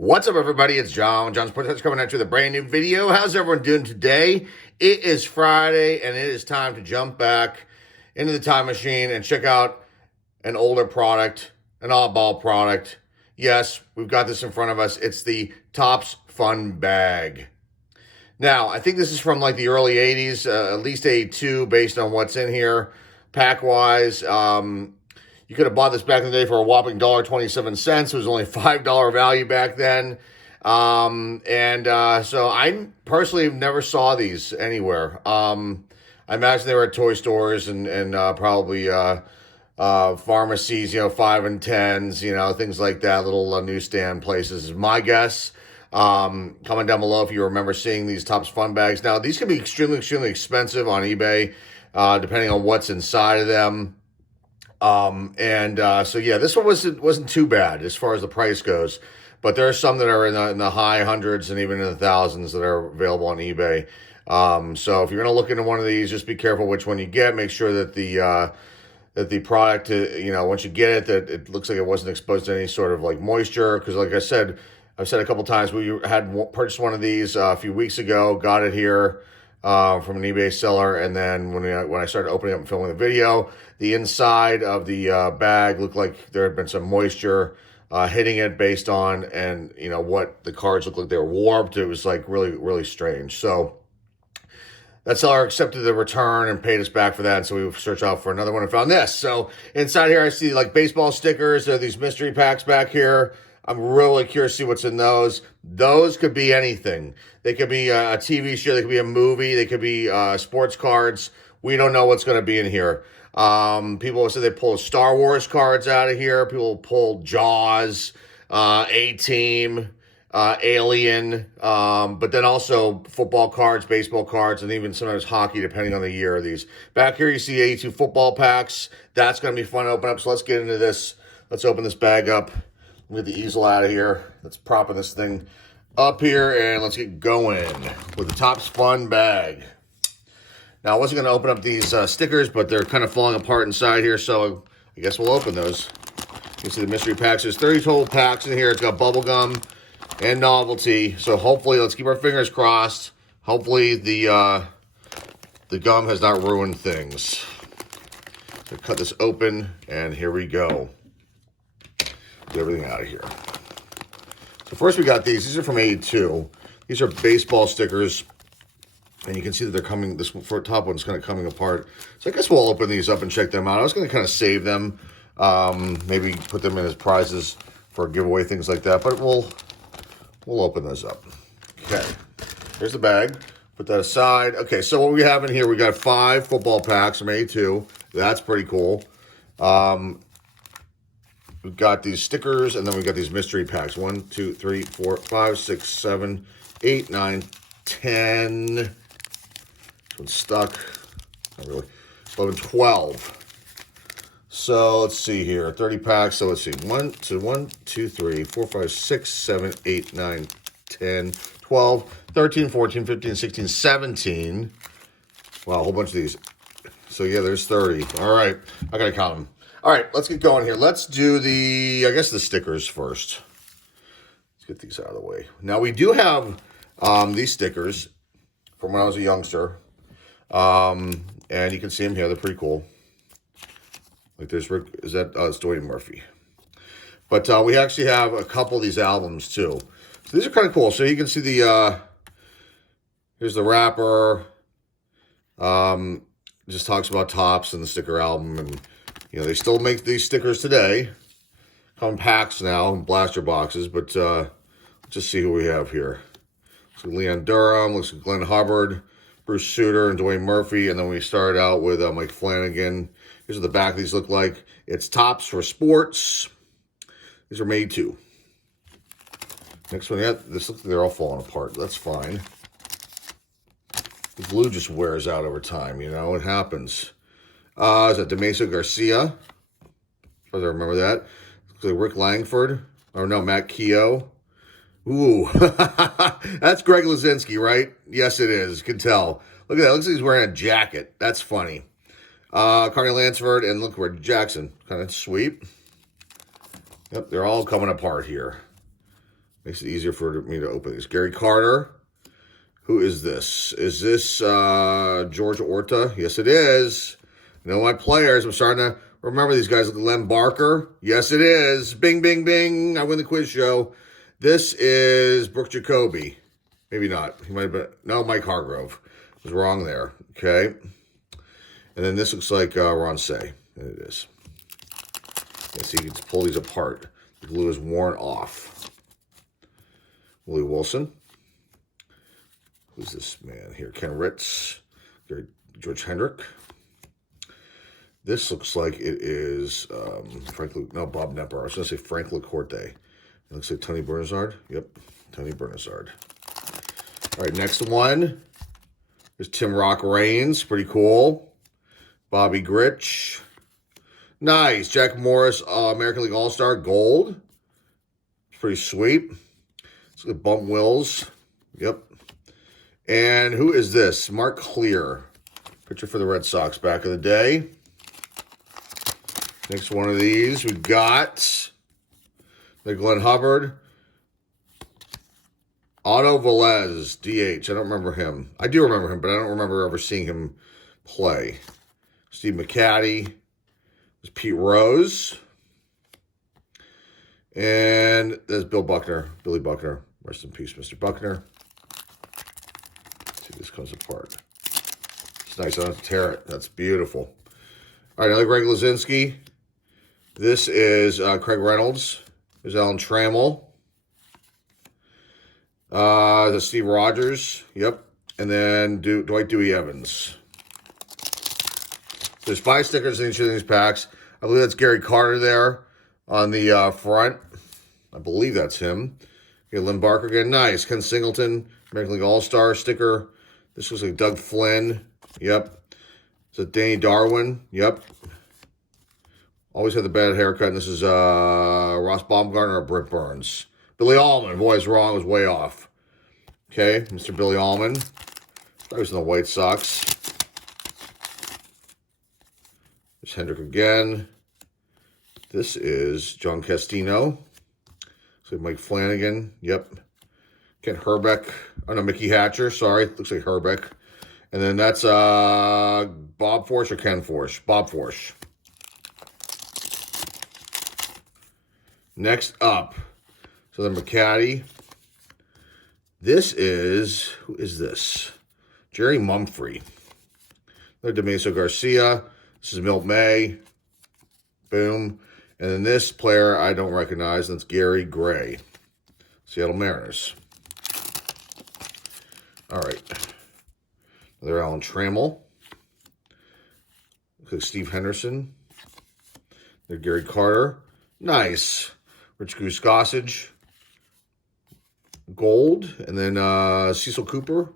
What's up, everybody? It's John. John's Sports coming at you with a brand new video. How's everyone doing today? It is Friday, and it is time to jump back into the time machine and check out an older product, an oddball product. Yes, we've got this in front of us. It's the Topps Fun Bag. Now, I think this is from like the early 80s, at least 82, based on what's in here, pack-wise. You could have bought this back in the day for a whopping $1.27. It was only $5 value back then. So I personally never saw these anywhere. I imagine they were at toy stores and probably pharmacies, 5 and 10s, things like that, little newsstand places is my guess. Comment down below if you remember seeing these Topps Fun Bags. Now, these can be extremely, extremely expensive on eBay, depending on what's inside of them. This one wasn't too bad as far as the price goes, but there are some that are in the high hundreds and even in the thousands that are available on eBay. So if you're going to look into one of these, just be careful which one you get. Make sure that the product, once you get it, that it looks like it wasn't exposed to any sort of like moisture. Because like I've said a couple times, we had purchased one of these a few weeks ago, got it here from an eBay seller, and then when I started opening up and filming the video, the inside of the bag looked like there had been some moisture hitting it based on, and what the cards looked like they were warped. It was like really, really strange. So that seller accepted the return and paid us back for that, and so we searched out for another one and found this. So inside here I see like baseball stickers. There are these mystery packs back here. I'm really curious to see what's in those. Those could be anything. They could be a TV show. They could be a movie. They could be sports cards. We don't know what's going to be in here. People have said they pull Star Wars cards out of here. People pull Jaws, A-Team, Alien, but then also football cards, baseball cards, and even sometimes hockey, depending on the year of these. Back here you see 82 football packs. That's going to be fun to open up. So let's get into this. Let's open this bag up. Get the easel out of here. Let's propping this thing up here, and let's get going with the Topps Fun Bag. Now, I wasn't going to open up these stickers, but they're kind of falling apart inside here, so I guess we'll open those. You can see the mystery packs. There's 30 total packs in here. It's got bubble gum and novelty, so hopefully, let's keep our fingers crossed. Hopefully, the gum has not ruined things. So cut this open, and here we go. Get everything out of here. So first we got these. These are from 82. These are baseball stickers. And you can see that they're coming, this top one's kind of coming apart. So I guess we'll open these up and check them out. I was going to kind of save them. Maybe put them in as prizes for a giveaway, things like that. But we'll open those up. Okay. Here's the bag. Put that aside. Okay, so what we have in here, we got 5 football packs from 82. That's pretty cool. We've got these stickers, and then we've got these mystery packs. 1, 2, 3, 4, 5, 6, 7, 8, 9, 10. This one's stuck. Not really. 11, 12. So let's see here. 30 packs. So let's see. 1, 2, 3, 4, 5, 6, 7, 8, 9, 10, 12, 13, 14, 15, 16, 17. Wow, a whole bunch of these. So yeah, there's 30. All right. I got to count them. All right, let's get going here. Let's do the stickers first. Let's get these out of the way. Now, we do have these stickers from when I was a youngster. And you can see them here. They're pretty cool. Like there's Rick, it's Dwayne Murphy. But we actually have a couple of these albums, too. So these are kind of cool. So you can see here's the wrapper. Just talks about Topps and the sticker album, and they still make these stickers today. Come in packs now, in blaster boxes, but let's just see who we have here. Looks like Leon Durham, looks like Glenn Hubbard, Bruce Sutter, and Dwayne Murphy, and then we started out with Mike Flanagan. Here's what the back of these look like. It's Topps for sports. These are made too. Next one, this looks like they're all falling apart. That's fine. The glue just wears out over time, it happens. Is that DeMesa Garcia? As far as I remember that. Looks like Rick Langford. Or no, Matt Keogh. Ooh. That's Greg Lazinski, right? Yes, it is. You can tell. Look at that. Looks like he's wearing a jacket. That's funny. Carney Lansford and look where Jackson. Kind of sweep. Yep, they're all coming apart here. Makes it easier for me to open these. Gary Carter. Who is this? Is this George Orta? Yes, it is. You know my players. I'm starting to remember these guys. Len Barker. Yes, it is. Bing, bing, bing. I win the quiz show. This is Brooke Jacoby. Maybe not. He might have been. No, Mike Hargrove. I was wrong there. Okay. And then this looks like Ron Say. And it is. Yeah, so you can pull these apart. The glue is worn off. Willie Wilson. Who's this man here? Ken Ritz. George Hendrick. This looks like it is Bob Nepper. I was going to say Frank LaCourte. It looks like Tony Bernazard. Yep, Tony Bernazard. All right, next one is Tim Rock Reigns. Pretty cool. Bobby Grich. Nice. Jack Morris, American League All-Star, gold. It's pretty sweet. Let's look at Bump Wills. Yep. And who is this? Mark Clear. Pitcher for the Red Sox back in the day. Next one of these, we got the Glenn Hubbard. Otto Velez, DH. I don't remember him. I do remember him, but I don't remember ever seeing him play. Steve McCaddy. There's Pete Rose. And there's Billy Buckner. Rest in peace, Mr. Buckner. Let's see, this comes apart. It's nice. I don't have to tear it. That's beautiful. All right, another Greg Lazinski. This is Craig Reynolds. There's Alan Trammell. The Steve Rogers. Yep. And then Dwight Dewey Evans. There's 5 stickers in each of these packs. I believe that's Gary Carter there on the front. I believe that's him. Okay, Lynn Barker again. Nice. Ken Singleton, American League All-Star sticker. This looks like Doug Flynn. Yep. Is it Danny Darwin? Yep. Always had the bad haircut. And this is Ross Baumgartner or Britt Burns. Billy Allman. Boy, I was wrong. I was way off. Okay, Mr. Billy Allman. I was in the White Sox. There's Hendrick again. This is John Castino. So Mike Flanagan. Yep. Kent Herbeck. Oh, no, Mickey Hatcher. Sorry. Looks like Herbeck. And then that's Bob Forsch or Ken Forsch? Bob Forsch. Next up. So then McCaddy. This is, who is this? Jerry Mumphrey. Another Demaso Garcia. This is Milt May. Boom. And then this player I don't recognize. That's Gary Gray. Seattle Mariners. All right. Another Alan Trammell. Looks like Steve Henderson. There's Gary Carter. Nice. Rich Goose Gossage. Gold. And then Cecil Cooper.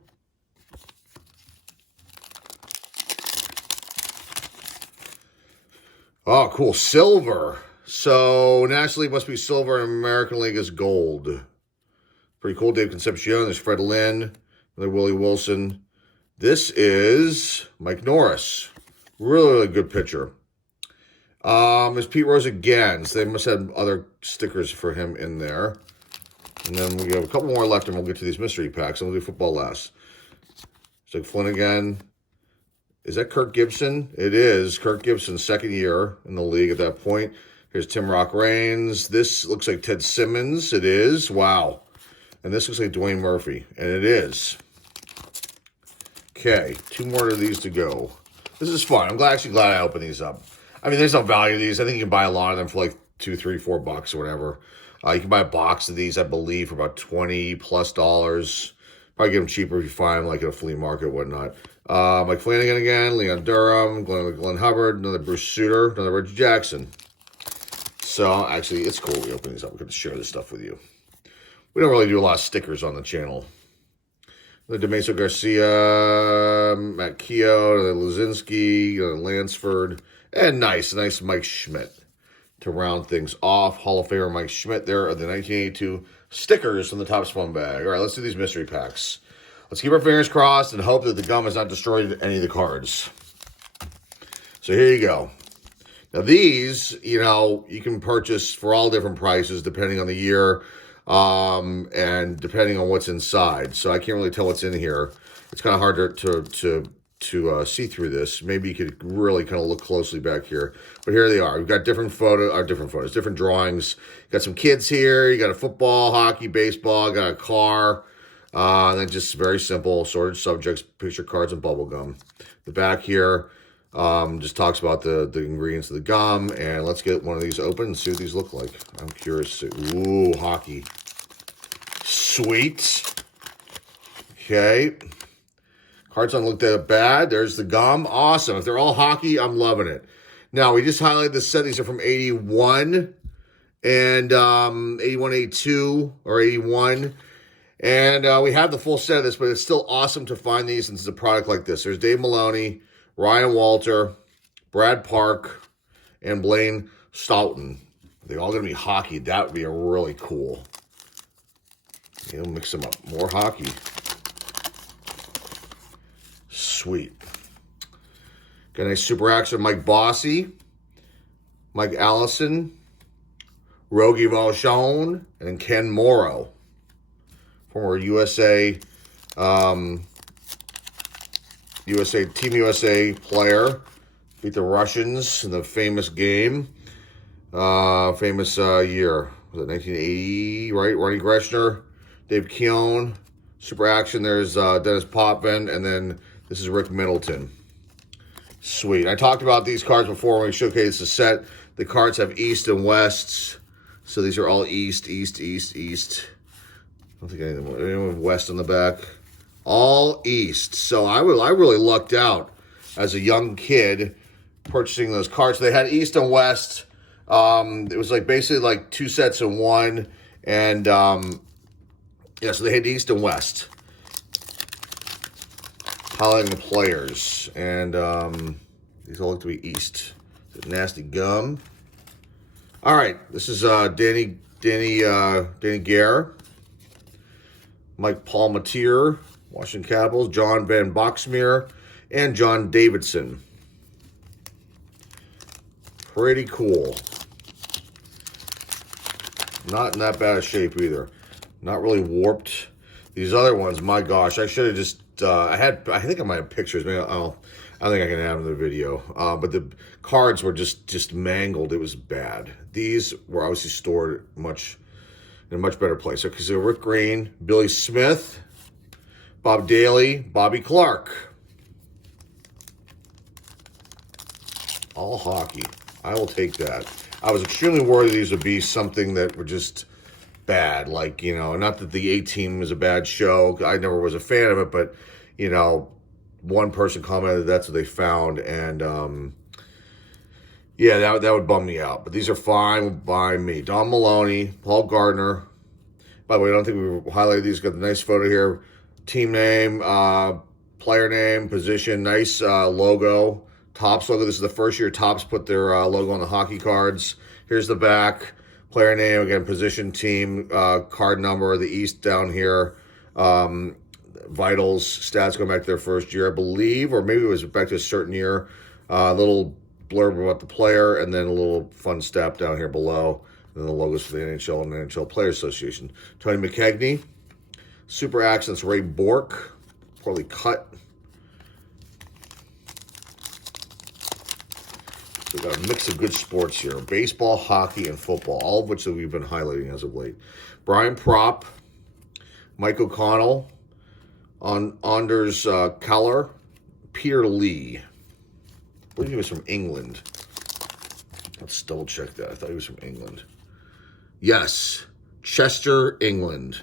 Oh, cool. Silver. So, National League must be silver and American League is gold. Pretty cool. Dave Concepcion. There's Fred Lynn. Another Willie Wilson. This is Mike Norris. Really good pitcher. There's Pete Rose again. So they must have other stickers for him in there. And then we have a couple more left and we'll get to these mystery packs. And we'll do football last. It's like Flynn again. Is that Kirk Gibson? It is. Kirk Gibson's second year in the league at that point. Here's Tim Rock Reigns. This looks like Ted Simmons. It is. Wow. And this looks like Dwayne Murphy. And it is. Okay. 2 more of these to go. This is fun. I'm actually glad I opened these up. I mean, there's no value to these. I think you can buy a lot of them for like $2, $3, $4 or whatever. You can buy a box of these, I believe, for about $20+ plus. Probably get them cheaper if you find them like at a flea market or whatnot. Mike Flanagan again, Leon Durham, Glenn Hubbard, another Bruce Sutter, another Reggie Jackson. So, actually, it's cool we open these up. We're going to share this stuff with you. We don't really do a lot of stickers on the channel. The Demaso Garcia, Matt Keogh, the Lazinski, Lansford, and nice Mike Schmidt to round things off. Hall of Famer Mike Schmidt. There are the 1982 stickers on the top spun bag. All right, let's do these mystery packs. Let's keep our fingers crossed and hope that the gum has not destroyed any of the cards. So here you go. Now these, you know, you can purchase for all different prices depending on the year. and depending on what's inside. So I can't really tell what's in here. It's kind of hard to see through this. Maybe you could really kind of look closely back here. But here they are. We've got different photos, different drawings. Got some kids here. You got a football, hockey, baseball. Got a car. And then just very simple sorted subjects, picture cards, and bubble gum. The back here just talks about the ingredients of the gum. And let's get one of these open and see what these look like. I'm curious. Ooh, hockey. Sweet. Okay. Cards don't look that bad. There's the gum. Awesome. If they're all hockey, I'm loving it. Now, we just highlighted this set. These are from 81 and 81, 82, or 81. And we have the full set of this, but it's still awesome to find these since it's a product like this. There's Dave Maloney, Ryan Walter, Brad Park, and Blaine Stoughton. They're all going to be hockey. That would be a really cool. You know, mix them up. More hockey. Sweet. Got a nice super action. Mike Bossy, Mike Allison, Rogie Vachon, and Ken Morrow. Former USA, Team USA player. Beat the Russians in the famous game. Famous year. Was it 1980, right? Ronnie Greshner, Dave Keown. Super action. There's Dennis Potvin, and then this is Rick Middleton. Sweet. I talked about these cards before when we showcased the set. The cards have east and wests. So these are all east, east, east, east. I don't think anyone with west on the back. All east. So I really lucked out as a young kid purchasing those cards. They had east and west. It was like basically like two sets in one. And yeah, so they had east and west. Highlighting the players. And these all look to be east. Nasty gum. All right, this is Danny Gare, Mike Palmatier, Washington Capitals, John Van Boxmeer, and John Davidson. Pretty cool. Not in that bad a shape either. Not really warped. These other ones, my gosh, I should have just. I think I might have pictures. Maybe I don't think I can add them to the video. But the cards were just mangled. It was bad. These were obviously stored in a much better place. Okay, so Rick Green, Billy Smith, Bob Daly, Bobby Clark. All hockey. I will take that. I was extremely worried these would be something that were just bad. Like, you know, not that the A-Team was a bad show. I never was a fan of it, but, you know, one person commented that's what they found, and yeah, that would bum me out. But these are fine by me. Don Maloney, Paul Gardner. By the way, I don't think we highlighted these. Got the nice photo here. Team name, player name, position, nice logo. Topps logo. This is the first year Topps put their logo on the hockey cards. Here's the back. Player name, again, position, team, card number, the East down here. Vitals, stats going back to their first year, I believe, or maybe it was back to a certain year. A little blurb about the player, and then a little fun stat down here below. And then the logos for the NHL and NHL Players Association. Tony McKegney, Super Accents, Ray Bork, poorly cut. So we've got a mix of good sports here. Baseball, hockey, and football, all of which that we've been highlighting as of late. Brian Propp, Mike O'Connell, Anders Keller, Peter Lee. I believe he was from England. Let's double check that. I thought he was from England. Yes, Chester, England.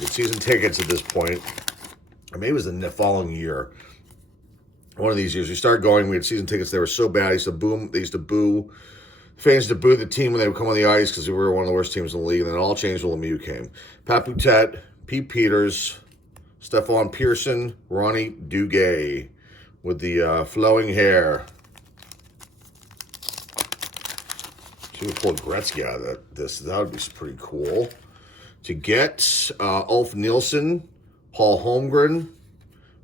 Get season tickets at this point. Or maybe it was the following year. One of these years. We started going, we had season tickets. They were so bad. They used to boo. Fans to boo the team when they would come on the ice because we were one of the worst teams in the league. And then it all changed when Lemieux came. Pat Boutet, Pete Peters, Stefan Pearson, Ronnie Duguay with the flowing hair. See if we pull Gretzky out of this. That would be pretty cool. To get Ulf Nielsen, Paul Holmgren,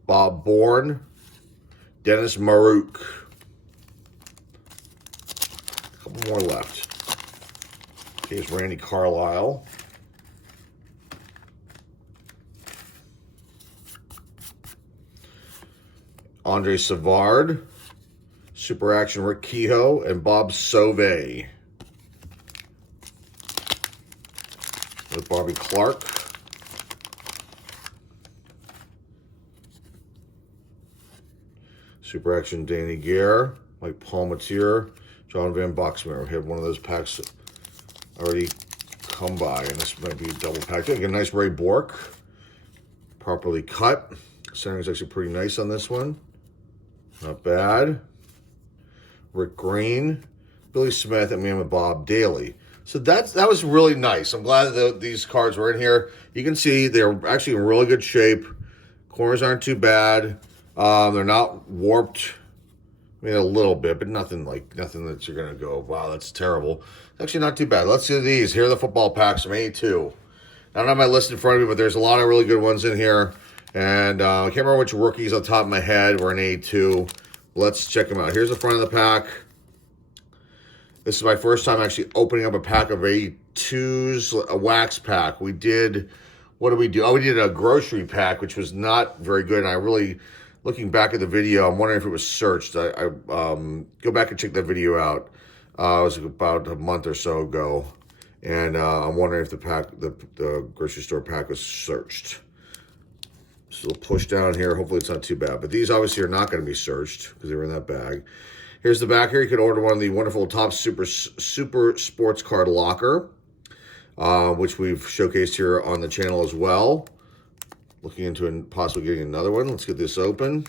Bob Bourne, Dennis Marouk. A couple more left. Here's Randy Carlisle. Andre Savard. Super Action Rick Kehoe and Bob Sauvé. With Bobby Clark. Super Action Danny Gare. Mike Palmatier. John Van Boxmeer. We have one of those packs already come by, and this might be a double pack. Again, a nice Ray Bork. Properly cut. Centering is actually pretty nice on this one. Not bad. Rick Green, Billy Smith, and man with Bob Daly. So that was really nice. I'm glad that these cards were in here. You can see they're actually in really good shape. Corners aren't too bad. They're not warped. I mean, a little bit, but nothing that you're going to go, wow, that's terrible. It's actually not too bad. Let's do these. Here are the football packs from 82. I don't have my list in front of me, but there's a lot of really good ones in here. And I can't remember which rookies on top of my head were in 82. Let's check them out. Here's the front of the pack. This is my first time actually opening up a pack of 82s, a wax pack. We did, what did we do? Oh, we did a grocery pack, which was not very good. And I really, looking back at the video, I'm wondering if it was searched. I go back and check that video out. It was about a month or so ago. And I'm wondering if the grocery store pack was searched. So we'll push down here. Hopefully it's not too bad. But these obviously are not going to be searched because they were in that bag. Here's the back here. You can order one of the wonderful Top Super Sports Card Locker, which we've showcased here on the channel as well. Looking into possibly getting another one. Let's get this open.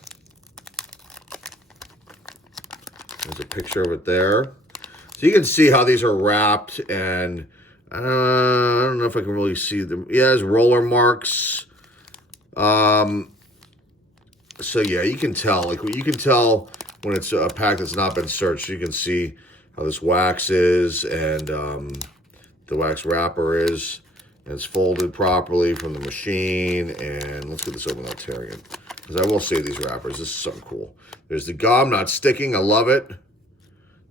There's a picture of it there. So you can see how these are wrapped, and I don't know if I can really see them. Yeah, there's roller marks. So yeah, you can tell, you can tell when it's a pack that's not been searched. You can see how this wax is, and the wax wrapper is, and it's folded properly from the machine. And let's get this open without tearing it, because I will say these wrappers, this is something cool. There's the gum, not sticking. I love it.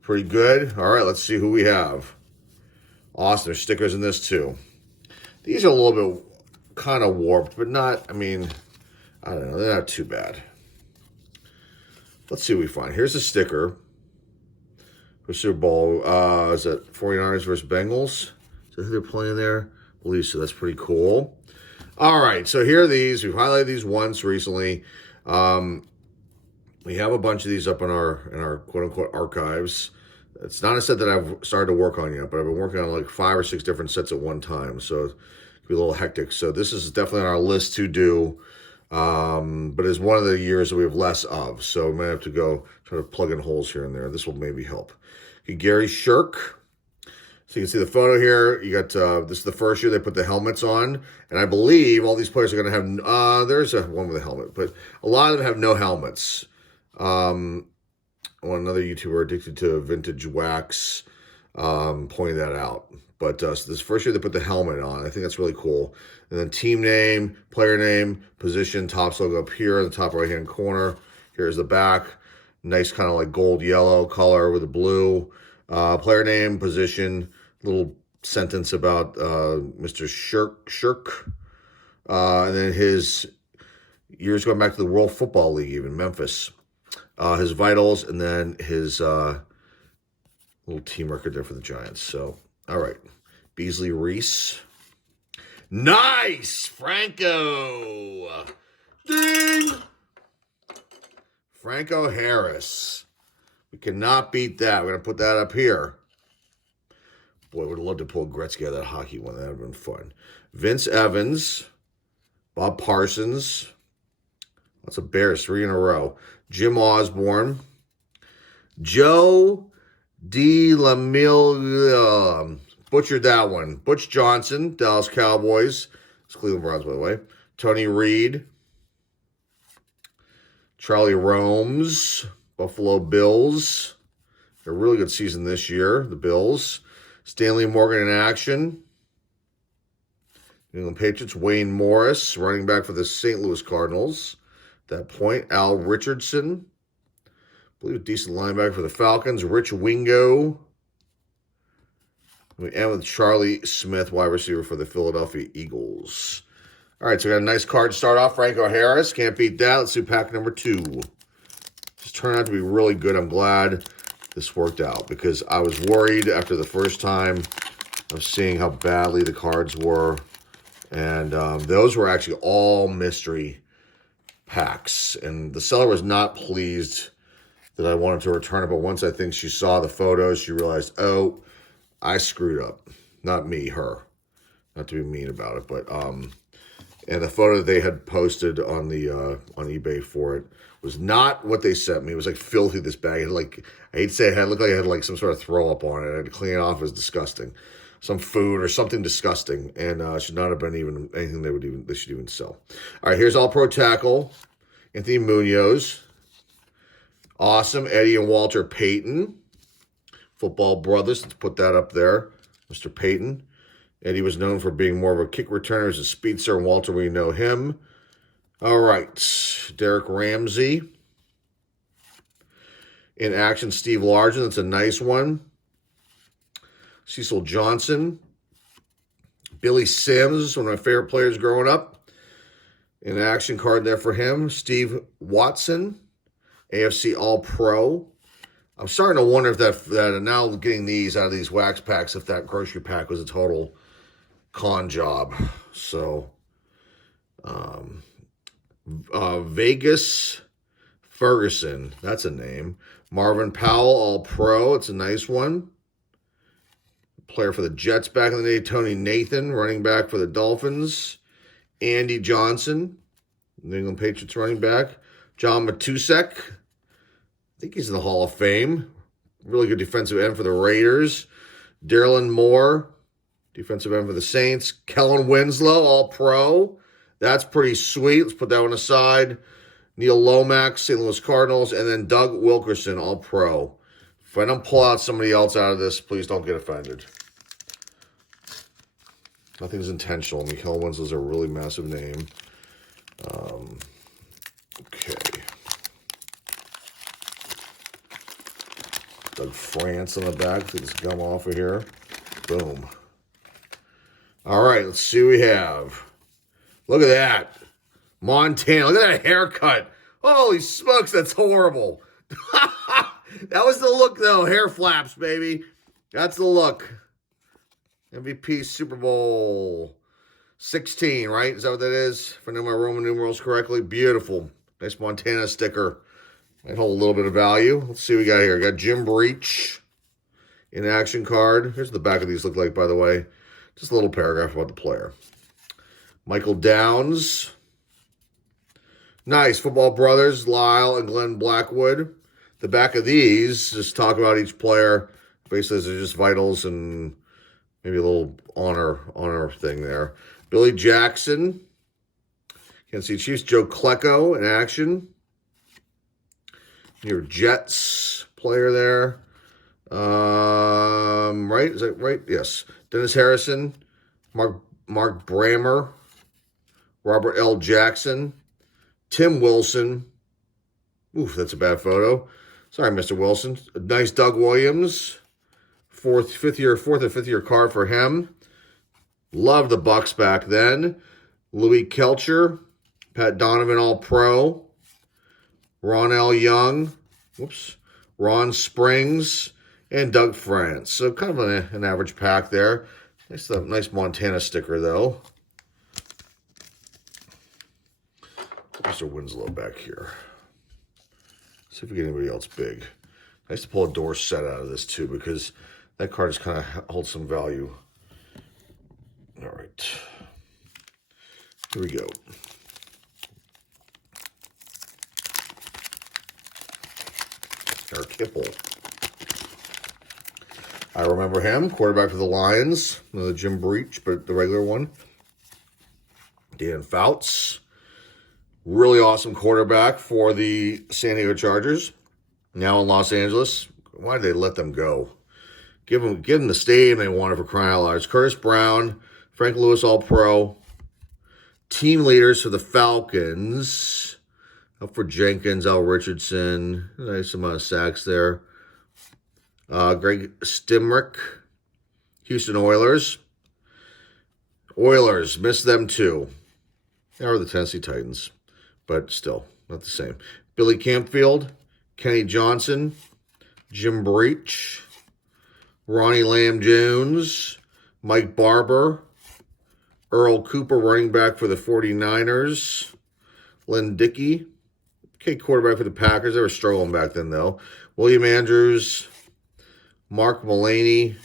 Pretty good. All right, let's see who we have. Awesome. There's stickers in this too. These are a little bit kind of warped, but not, I mean, I don't know, they're not too bad. Let's see what we find. Here's a sticker for Super Bowl. Is that 49ers versus Bengals? Is that who they're playing there? I believe so. That's pretty cool. All right, so here are these. We've highlighted these once recently. We have a bunch of these up in our quote-unquote archives. It's not a set that I've started to work on yet, but I've been working on like 5 or 6 different sets at one time, so it could be a little hectic. So this is definitely on our list to do, but it's one of the years that we have less of, so we might have to go try to plug in holes here and there. This will maybe help. Okay, Gary Shirk. So you can see the photo here. You got, this is the first year they put the helmets on, and I believe all these players are going to have, there's one with a helmet, but a lot of them have no helmets. Another YouTuber addicted to vintage wax pointed that out. But so this first year they put the helmet on. I think that's really cool. And then team name, player name, position, Topps logo up here in the top right-hand corner. Here's the back. Nice kind of like gold yellow color with the blue. Player name, position, little sentence about Mr. Shirk. And then his years going back to the World Football League, even Memphis. His vitals, and then his little team record there for the Giants. So, all right. Beasley Reese. Nice! Franco! Ding! Franco Harris. We cannot beat that. We're going to put that up here. Boy, I would have loved to pull Gretzky out of that hockey one. That would have been fun. Vince Evans. Bob Parsons. That's a Bears, 3 in a row. Jim Osborne. Joe DeLaMille, butchered that one. Butch Johnson, Dallas Cowboys. It's Cleveland Browns, by the way. Tony Reed. Charlie Romes, Buffalo Bills. A really good season this year, the Bills. Stanley Morgan in action. New England Patriots. Wayne Morris, running back for the St. Louis Cardinals. At that point, Al Richardson, I believe a decent linebacker for the Falcons. Rich Wingo. We end with Charlie Smith, wide receiver for the Philadelphia Eagles. All right, so we got a nice card to start off. Franco Harris, can't beat that. Let's do pack number 2. This turned out to be really good. I'm glad this worked out because I was worried after the first time of seeing how badly the cards were. And those were actually all mystery packs. And the seller was not pleased that I wanted to return it. But once I think she saw the photos, she realized, oh, I screwed up. Not me, her. Not to be mean about it, but and the photo that they had posted on the on eBay for it was not what they sent me. It was like filthy. This bag, it had like, I hate to say it, looked like it had like some sort of throw up on it. I had to clean it off. It was disgusting. Some food or something disgusting, and should not have been even anything they should even sell. All right, here's All Pro Tackle, Anthony Munoz, awesome Eddie and Walter Payton, football brothers. Let's put that up there, Mr. Payton. Eddie was known for being more of a kick returner as a speedster, and Walter, we know him. All right, Derek Ramsey in action. Steve Largent, that's a nice one. Cecil Johnson, Billy Sims, one of my favorite players growing up. An action card there for him. Steve Watson, AFC All-Pro. I'm starting to wonder if that now getting these out of these wax packs, if that grocery pack was a total con job. So, Vegas Ferguson, that's a name. Marvin Powell, All-Pro, it's a nice one. Player for the Jets back in the day, Tony Nathan, running back for the Dolphins. Andy Johnson, New England Patriots running back. John Matusek, I think he's in the Hall of Fame. Really good defensive end for the Raiders. Darylin Moore, defensive end for the Saints. Kellen Winslow, All-Pro. That's pretty sweet. Let's put that one aside. Neil Lomax, St. Louis Cardinals. And then Doug Wilkerson, All-Pro. If I don't pull out somebody else out of this, please don't get offended. Nothing's intentional. Mikael Winslow's a really massive name. Okay. Doug France on the back. Take this gum off of here. Boom. All right, let's see what we have. Look at that. Montana. Look at that haircut. Holy smokes, that's horrible. That was the look, though. Hair flaps, baby. That's the look. MVP Super Bowl 16, right? Is that what that is? If I know my Roman numerals correctly. Beautiful. Nice Montana sticker. Might hold a little bit of value. Let's see what we got here. We got Jim Breach in action card. Here's what the back of these look like, by the way. Just a little paragraph about the player. Michael Downs. Nice. Football brothers, Lyle and Glenn Blackwood. The back of these just talk about each player. Basically, they're just vitals and maybe a little honor thing there. Billy Jackson. Kansas City Chiefs. Joe Klecko in action. Your Jets player there. Right? Is that right? Yes. Dennis Harrison. Mark Brammer. Robert L. Jackson. Tim Wilson. Oof, that's a bad photo. Sorry, Mr. Wilson. A nice Doug Williams. Fourth and fifth year card for him. Loved the Bucks back then. Louis Kelcher. Pat Donovan All-Pro. Ron L. Young. Whoops. Ron Springs. And Doug France. So kind of an average pack there. Nice Montana sticker, though. Mr. Winslow back here. See if we get anybody else big. Nice to pull a door set out of this, too, because that card just kind of holds some value. All right. Here we go. Eric Kipple. I remember him. Quarterback for the Lions. Another Jim Breach, but the regular one. Dan Fouts. Really awesome quarterback for the San Diego Chargers. Now in Los Angeles. Why did they let them go? Give them the stadium they wanted, for crying out loud. It's Curtis Brown, Frank Lewis All-Pro. Team leaders for the Falcons. Up for Jenkins, Al Richardson. Nice amount of sacks there. Greg Stimrick. Houston Oilers. Oilers, missed them too. They are the Tennessee Titans, but still, not the same. Billy Campfield, Kenny Johnson, Jim Breach, Ronnie Lamb Jones, Mike Barber, Earl Cooper, running back for the 49ers, Len Dickey, okay, quarterback for the Packers. They were struggling back then, though. William Andrews, Mark Mullaney,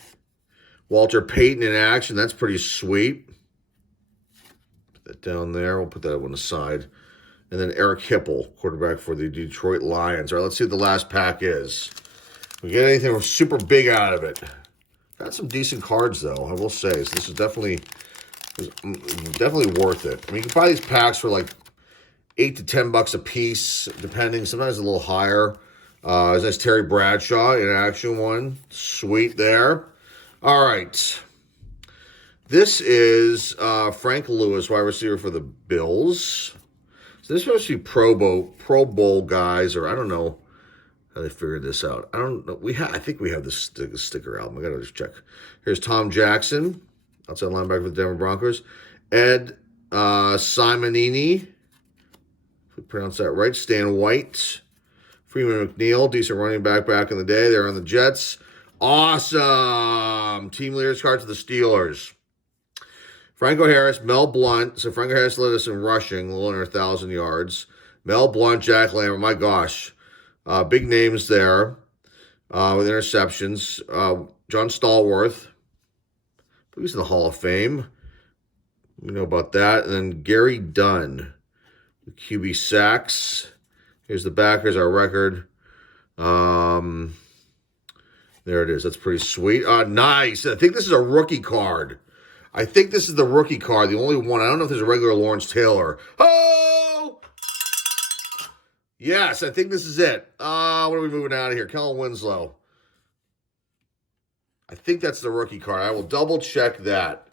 Walter Payton in action. That's pretty sweet. Put that down there. We'll put that on the side. And then Eric Hipple, quarterback for the Detroit Lions. All right, let's see what the last pack is. If we get anything super big out of it. Got some decent cards, though, I will say. So this is definitely worth it. I mean, you can buy these packs for like $8 to $10 a piece, depending. Sometimes a little higher. There's nice Terry Bradshaw in action one. Sweet there. All right. This is Frank Lewis, wide receiver for the Bills. So this must be Pro Bowl guys, or I don't know how they figured this out. I don't know. I think we have this sticker album. I got to just check. Here's Tom Jackson, outside linebacker for the Denver Broncos. Ed Simonini, if we pronounce that right. Stan White. Freeman McNeil, decent running back in the day. They're on the Jets. Awesome. Team leaders card to the Steelers. Franco Harris, Mel Blount. So Franco Harris led us in rushing, a little under 1,000 yards. Mel Blount, Jack Lambert. My gosh. Big names there with interceptions. John Stallworth. He's in the Hall of Fame. We know about that. And then Gary Dunn. QB sacks. Here's the backers, our record. There it is. That's pretty sweet. Nice. I think this is a rookie card. I think this is the rookie card, the only one. I don't know if there's a regular Lawrence Taylor. Oh! Yes, I think this is it. What are we moving out of here? Kellen Winslow. I think that's the rookie card. I will double check that.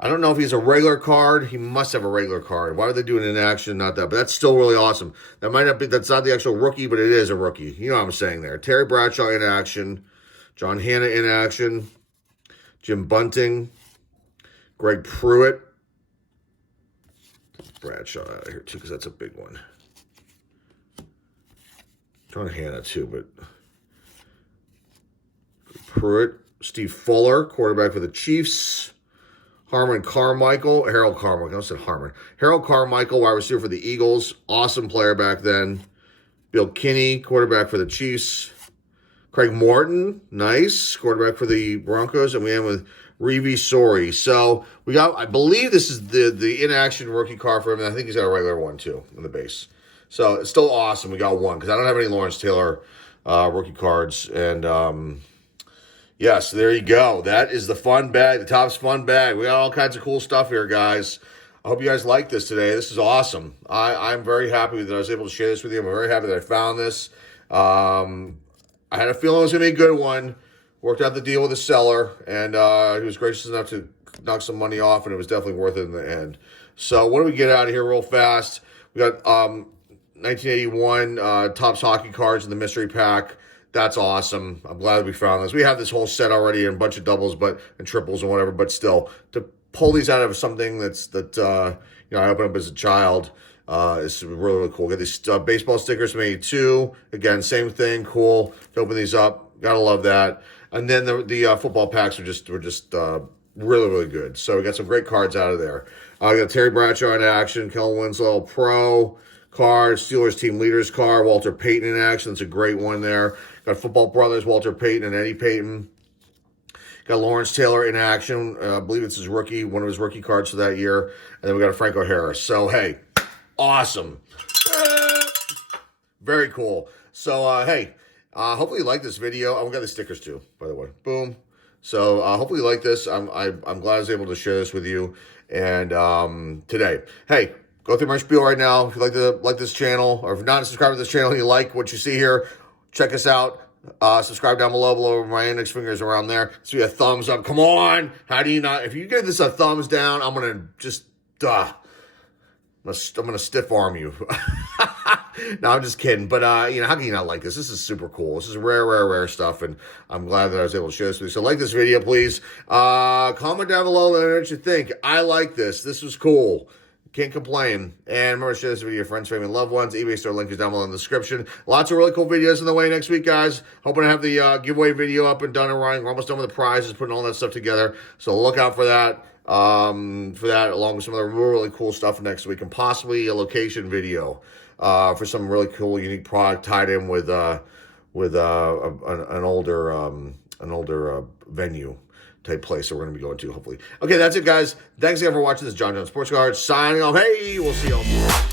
I don't know if he's a regular card. He must have a regular card. Why would they do it in action? Not that. But that's still really awesome. That might not be, that's not the actual rookie, but it is a rookie. You know what I'm saying there. Terry Bradshaw in action. John Hanna in action. Jim Bunting. Greg Pruitt. Bradshaw out of here, too, because that's a big one. John Hanna, too, but Pruitt. Steve Fuller, quarterback for the Chiefs. Harold Carmichael. I said Harmon. Harold Carmichael, wide receiver for the Eagles. Awesome player back then. Bill Kinney, quarterback for the Chiefs. Craig Morton, nice, quarterback for the Broncos. And we end with Reeve Sori. So we got, I believe this is the in-action rookie card for him. And I think he's got a regular one, too, in the base. So it's still awesome. We got one because I don't have any Lawrence Taylor rookie cards. And, yes, there you go. That is the fun bag, the Topps fun bag. We got all kinds of cool stuff here, guys. I hope you guys like this today. This is awesome. I'm very happy that I was able to share this with you. I'm very happy that I found this. I had a feeling it was going to be a good one. Worked out the deal with the seller, and he was gracious enough to knock some money off, and it was definitely worth it in the end. So what do we get out of here real fast? We got 1981 Topps hockey cards in the mystery pack. That's awesome. I'm glad we found this. We have this whole set already and a bunch of doubles and triples and whatever, but still, to pull these out of something that I opened up as a child is really, really cool. Get these baseball stickers from 82. Again, same thing, cool. To open these up, gotta love that. And then the football packs were just really, really good. So we got some great cards out of there. We got Terry Bradshaw in action, Kellen Winslow Pro card, Steelers team leaders card, Walter Payton in action. That's a great one there. Got Football Brothers, Walter Payton and Eddie Payton. Got Lawrence Taylor in action. I believe it's his rookie, one of his rookie cards for that year. And then we got a Franco Harris. So, hey, awesome. Very cool. So, hey, hopefully you like this video. Oh, we got the stickers too, by the way. Boom. So, hopefully you like this. I'm glad I was able to share this with you. And today, hey, go through my spiel right now. If you like this channel, or if you're not subscribed to this channel and you like what you see here, check us out. Subscribe down below my index fingers around there. So a thumbs up. Come on. How do you not? If you give this a thumbs down, I'm going to just, I'm going to stiff arm you. No, I'm just kidding. But, you know, how can you not like this? This is super cool. This is rare stuff, and I'm glad that I was able to share this with you. So like this video, please. Comment down below, let me know what you think. I like this. This was cool. Can't complain. And remember to share this video with your friends, family, and loved ones. eBay store link is down below in the description. Lots of really cool videos in the way next week, guys. Hoping to have the giveaway video up and done and running. We're almost done with the prizes, putting all that stuff together. So look out for that. Along with some other really cool stuff next week, and possibly a location video for some really cool, unique product tied in with an older venue type place that we're going to be going to, hopefully. Okay, that's it, guys. Thanks again for watching this John Jones Sports Card signing off. Hey, we'll see y'all tomorrow.